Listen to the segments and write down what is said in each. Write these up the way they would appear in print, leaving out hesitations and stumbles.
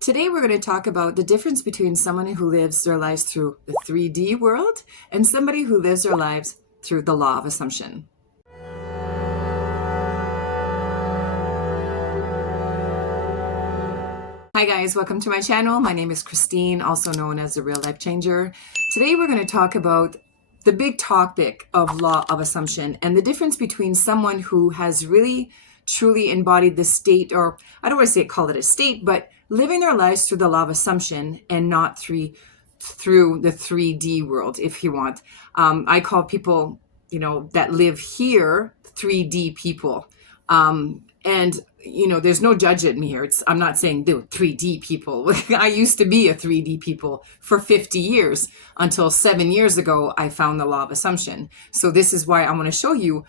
Today, we're going to talk about the difference between someone who lives their lives through the 3D world and somebody who lives their lives through the law of assumption. Hi guys, welcome to my channel. My name is Christine, also known as the Real Life Changer. Today, we're going to talk about the big topic of law of assumption and the difference between someone who has really truly embodied the state, or I don't want to say call it a state, but living their lives through the law of assumption and not through the 3D world, if you want. I call people, that live here 3D people. And there's no judging me here. I'm not saying they're 3D people. I used to be a 3D people for 50 years until 7 years ago, I found the law of assumption. So this is why I want to show you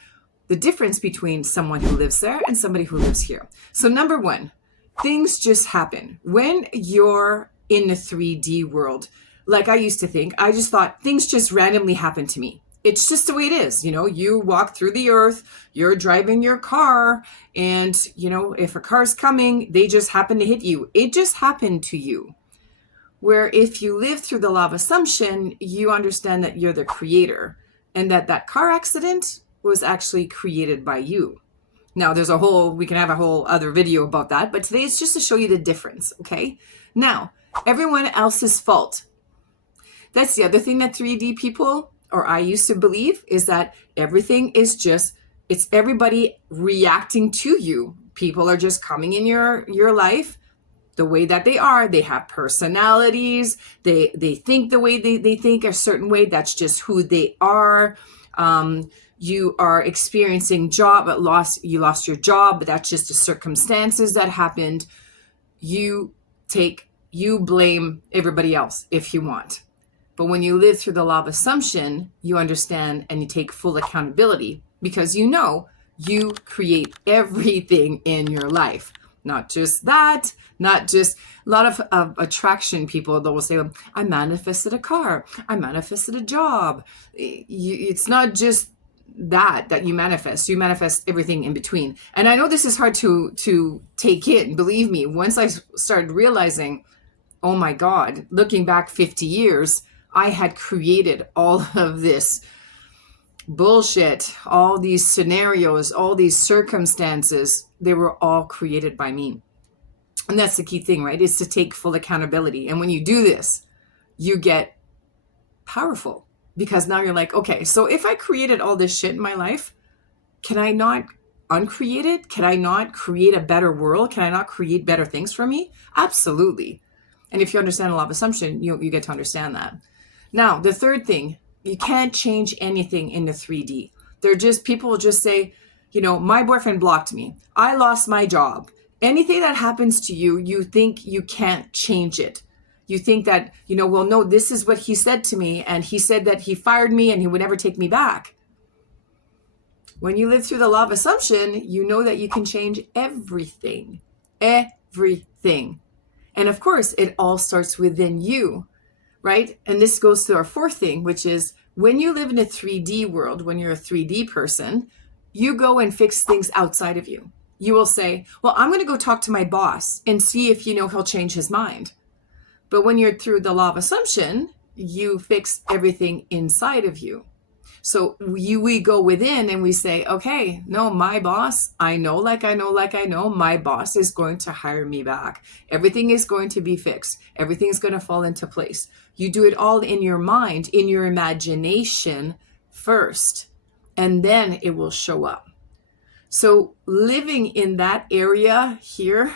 the difference between someone who lives there and somebody who lives here. So number one, things just happen. When you're in the 3D world, like I used to think, I just thought things just randomly happen to me. It's just the way it is. You walk through the earth, you're driving your car, and, if a car's coming, they just happen to hit you. It just happened to you. Where if you live through the law of assumption, you understand that you're the creator and that car accident was actually created by you. Now, we can have a whole other video about that, but today it's just to show you the difference, okay? Now, everyone else's fault. That's the other thing that 3D people, or I used to believe, is that everything is it's everybody reacting to you. People are just coming in your life the way that they are. They have personalities. They think the way they think a certain way. That's just who they are. You are experiencing you lost your job, but that's just the circumstances that happened. You blame everybody else if you want. But when you live through the law of assumption, you understand and you take full accountability because you create everything in your life. Not just that, not just a lot of attraction people that will say, I manifested a car, I manifested a job. It's not just that you manifest everything in between. And I know this is hard to take in. Believe me, once I started realizing, oh my God, looking back 50 years, I had created all of this bullshit, all these scenarios, all these circumstances. They were all created by me. And that's the key thing, right? Is to take full accountability. And when you do this, you get powerful. Because now you're like, okay, so if I created all this shit in my life, can I not uncreate it? Can I not create a better world? Can I not create better things for me? Absolutely. And if you understand the law of assumption, you get to understand that. Now, the third thing, you can't change anything in the 3D. People will just say, my boyfriend blocked me. I lost my job. Anything that happens to you, you think you can't change it. You think that, no, this is what he said to me. And he said that he fired me and he would never take me back. When you live through the law of assumption, you know that you can change everything. Everything. And of course, it all starts within you, right? And this goes to our fourth thing, which is when you live in a 3D world, when you're a 3D person, you go and fix things outside of you. You will say, well, I'm going to go talk to my boss and see if, he'll change his mind. But when you're through the law of assumption, you fix everything inside of you. So we go within and we say, okay, no, my boss, I know, my boss is going to hire me back. Everything is going to be fixed. Everything's going to fall into place. You do it all in your mind, in your imagination first, and then it will show up. So living in that area here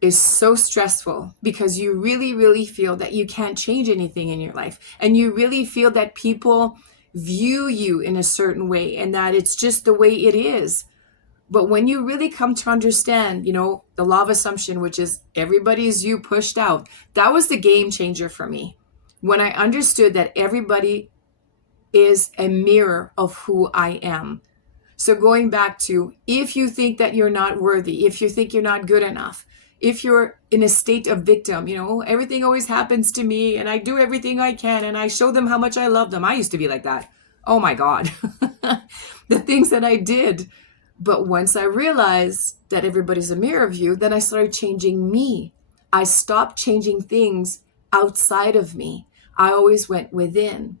is so stressful because you really, really feel that you can't change anything in your life. And you really feel that people view you in a certain way and that it's just the way it is. But when you really come to understand, the law of assumption, which is everybody's you pushed out, that was the game changer for me. When I understood that everybody is a mirror of who I am. So going back to, if you think that you're not worthy, if you think you're not good enough, if you're in a state of victim, everything always happens to me and I do everything I can and I show them how much I love them. I used to be like that. Oh my God, the things that I did. But once I realized that everybody's a mirror of you, then I started changing me. I stopped changing things outside of me. I always went within.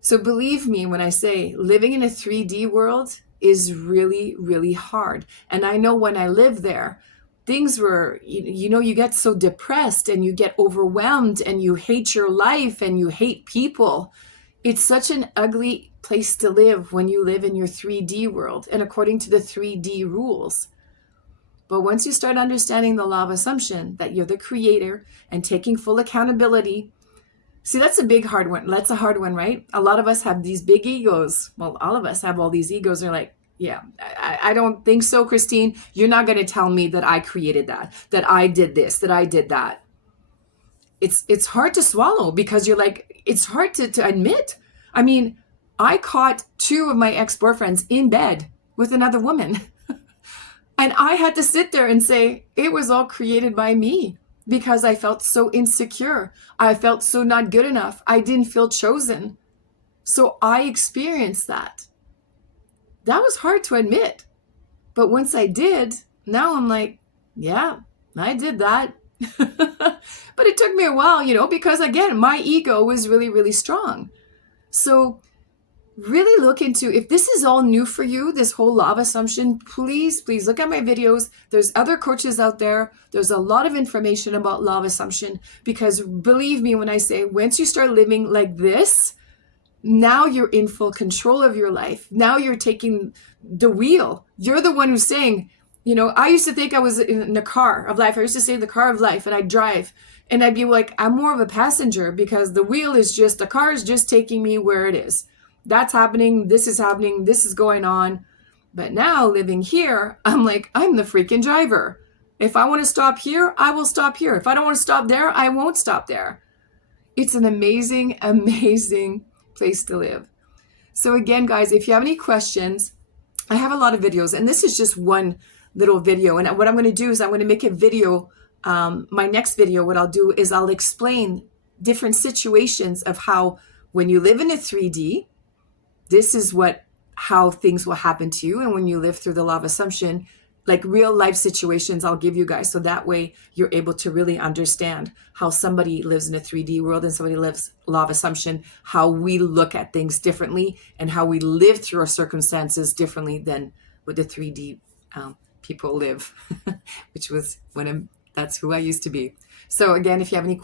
So believe me when I say living in a 3D world is really, really hard. And I know when I lived there, things were, you get so depressed and you get overwhelmed and you hate your life and you hate people. It's such an ugly place to live when you live in your 3D world and according to the 3D rules. But once you start understanding the law of assumption, that you're the creator and taking full accountability. See, that's a big hard one. That's a hard one, right? A lot of us have these big egos. Well, all of us have all these egos. They're like, yeah, I don't think so, Christine. You're not going to tell me that I created that I did this, that I did that. It's hard to swallow because you're like, it's hard to admit. I mean, I caught 2 of my ex-boyfriends in bed with another woman. And I had to sit there and say, it was all created by me because I felt so insecure. I felt so not good enough. I didn't feel chosen. So I experienced that. That was hard to admit. But once I did, now I'm like, yeah, I did that. But it took me a while, because again, my ego was really, really strong. So really look into, if this is all new for you, this whole law of assumption, please look at my videos. There's other coaches out there. There's a lot of information about law of assumption, because believe me when I say, once you start living like this, now you're in full control of your life. Now you're taking the wheel. You're the one who's saying, I used to think I was in the car of life. I used to say the car of life, and I'd drive and I'd be like, I'm more of a passenger because the car is just taking me where it is. That's happening. This is happening. This is going on. But now living here, I'm like, I'm the freaking driver. If I want to stop here, I will stop here. If I don't want to stop there, I won't stop there. It's an amazing, amazing place to live. So again, guys, if you have any questions, I have a lot of videos, and this is just one little video. And what I'm going to do is I'm going to make a video. My next video, what I'll do is I'll explain different situations of how when you live in a 3D, this is how things will happen to you. And when you live through the law of assumption, like real life situations, I'll give you guys. So that way you're able to really understand how somebody lives in a 3D world and somebody lives law of assumption, how we look at things differently and how we live through our circumstances differently than what the 3D people live, which was that's who I used to be. So again, if you have any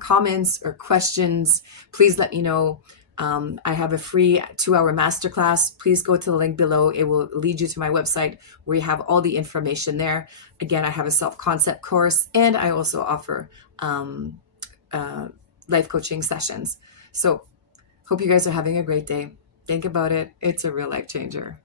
comments or questions, please let me know. I have a free 2-hour masterclass. Please go to the link below. It will lead you to my website where you have all the information there. Again, I have a self-concept course, and I also offer life coaching sessions. So hope you guys are having a great day. Think about it. It's a real life changer.